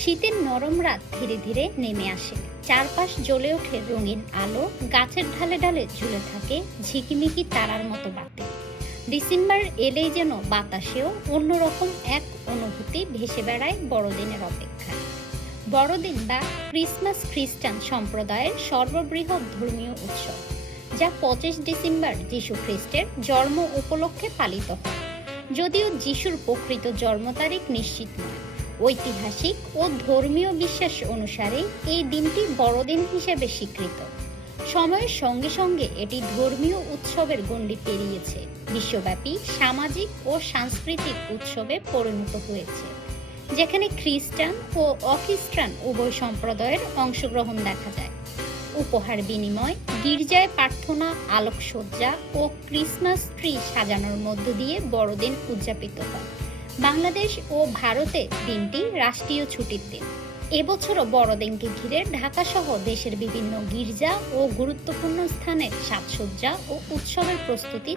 শীতের নরম রাত ধীরে ধীরে নেমে আসে। চারপাশ জ্বলে ওঠে রঙিন আলো, গাছের ঢালে ঢালে ঝুলে থাকে ঝিকিমিকি তারার মতো বাতি। ডিসেম্বর এলেই যেন বাতাসেও অন্যরকম এক অনুভূতি ভেসে বেড়ায় বড়দিনের অপেক্ষায়। বড়দিন বা ক্রিসমাস খ্রিস্টান সম্প্রদায়ের সর্ববৃহৎ ধর্মীয় উৎসব, যা 25 ডিসেম্বর যীশু খ্রিস্টের জন্ম উপলক্ষে পালিত হয়। যদিও যিশুর প্রকৃত জন্ম তারিখ নিশ্চিত নয়, ঐতিহাসিক ও ধর্মীয় বিশ্বাস অনুসারে এই দিনটি বড়দিন হিসেবে স্বীকৃত। সময়ের সঙ্গে সঙ্গে এটি ধর্মীয় উৎসবের গণ্ডি পেরিয়েছে, বিশ্বব্যাপী সামাজিক ও সাংস্কৃতিক উৎসবে পরিণত হয়েছে, যেখানে খ্রিস্টান ও অখ্রিস্টান উভয় সম্প্রদায়ের অংশগ্রহণ দেখা যায়। উপহার বিনিময়, গির্জায় প্রার্থনা, আলোকসজ্জা ও ক্রিসমাস ট্রি সাজানোর মধ্য দিয়ে বড়দিন উদযাপিত হয়। বাংলাদেশ ও ভারতে দিনটি রাষ্ট্রীয় ছুটির দিন। এবছরও বড়দিনকে ঘিরে ঢাকাসহ দেশের বিভিন্ন গির্জা ও গুরুত্বপূর্ণ স্থানে সাজসজ্জা ও উৎসবের প্রস্তুতি